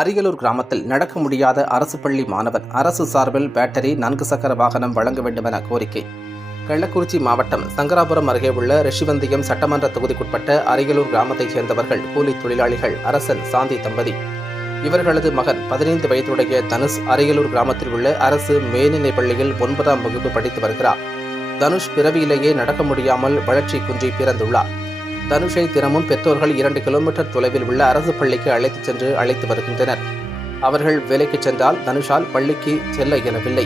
அரியலூர் கிராமத்தில் நடக்க முடியாத அரசு பள்ளி மாணவன் அரசு சார்பில் பேட்டரி 4 சக்கர வாகனம் வழங்க வேண்டுமென கோரிக்கை. கள்ளக்குறிச்சி மாவட்டம் சங்கராபுரம் அருகே உள்ள ரிஷிவந்தியம் சட்டமன்ற தொகுதிக்குட்பட்ட அரியலூர் கிராமத்தைச் சேர்ந்தவர்கள் கூலி தொழிலாளிகள் அரசன் சாந்தி தம்பதி. இவர்களது மகன் 15 வயதுடைய தனுஷ் அரியலூர் கிராமத்தில் உள்ள அரசு மேல்நிலைப் பள்ளியில் 9ஆம் வகுப்பு படித்து வருகிறார். தனுஷ் பிறவியிலேயே நடக்க முடியாமல் வளர்ச்சி குன்றி பிறந்துள்ளார். தனுஷை தினமும் பெற்றோர்கள் 2 கிலோமீட்டர் தொலைவில் உள்ள அரசு பள்ளிக்கு அழைத்துச் சென்று அழைத்து வருகின்றனர். அவர்கள் வேலைக்கு சென்றால் தனுஷால் பள்ளிக்கு செல்ல இயலவில்லை.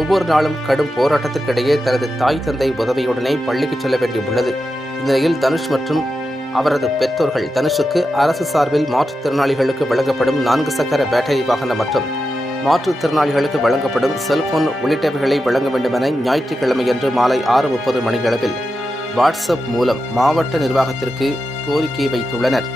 ஒவ்வொரு நாளும் கடும் போராட்டத்திற்கிடையே தனது தாய் தந்தை உதவியுடனே பள்ளிக்கு செல்ல வேண்டியுள்ளது. இந்நிலையில் தனுஷ் மற்றும் அவரது பெற்றோர்கள் தனுஷுக்கு அரசு சார்பில் மாற்றுத்திறனாளிகளுக்கு வழங்கப்படும் 4 சக்கர பேட்டரி வாகனம் மற்றும் மாற்றுத்திறனாளிகளுக்கு வழங்கப்படும் செல்போன் உள்ளிட்டவைகளை வழங்க வேண்டுமென ஞாயிற்றுக்கிழமையன்று மாலை 6:30 மணியளவில் வாட்ஸ்அப் மூலம் மாவட்ட நிர்வாகத்திற்கு கோரிக்கை வைத்துள்ளனர்.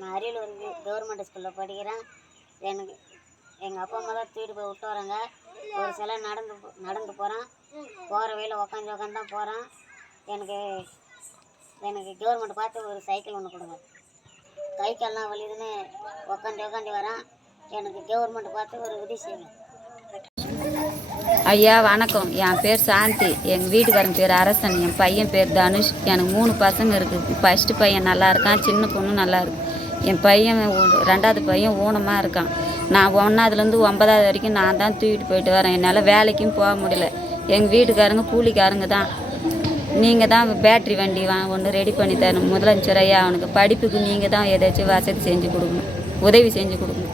நான் அரியலூர் கவர்மெண்ட் ஸ்கூலில் படிக்கிறேன். எனக்கு எங்கள் அப்பா அம்மா தான் தூக்கிட்டு போய் விட்டு வராங்க. ஒரு சில நடந்து போகிறேன். போகிற வழியில் உக்காந்து தான் போகிறேன். எனக்கு கவர்மெண்ட் பார்த்து ஒரு சைக்கிள் ஒன்று கொடுங்க. கை கால்லாம் வலிதுன்னு உக்காந்து வரேன். எனக்கு கவர்மெண்ட் பார்த்து ஒரு உதவி செய்யுங்க. ஐயா வணக்கம். என் பேர் சாந்தி, எங்கள் வீட்டுக்காரன் பேர் அரசன், என் பையன் பேர் தனுஷ். எனக்கு 3 பசங்க இருக்குது. ஃபஸ்ட்டு பையன் நல்லா இருக்கான், சின்ன பொண்ணு நல்லா இருக்கு. என் பையன் 2வது பையன் ஊனமாக இருக்கான். நான் 1ஆவதுலேருந்து 9ஆவது வரைக்கும் நான் தான் தூக்கிட்டு போயிட்டு வரேன். என்னால் வேலைக்கும் போக முடியல. எங்கள் வீட்டுக்காரங்க கூலிக்காரங்க தான். நீங்கள் தான் பேட்ரி வண்டி ஒன்று ரெடி பண்ணி தரணும். முதலமைச்சர் ஐயா அவனுக்கு படிப்புக்கு நீங்கள் தான் ஏதாச்சும் வசதி செஞ்சு கொடுக்கணும், உதவி செஞ்சு கொடுக்கணும்.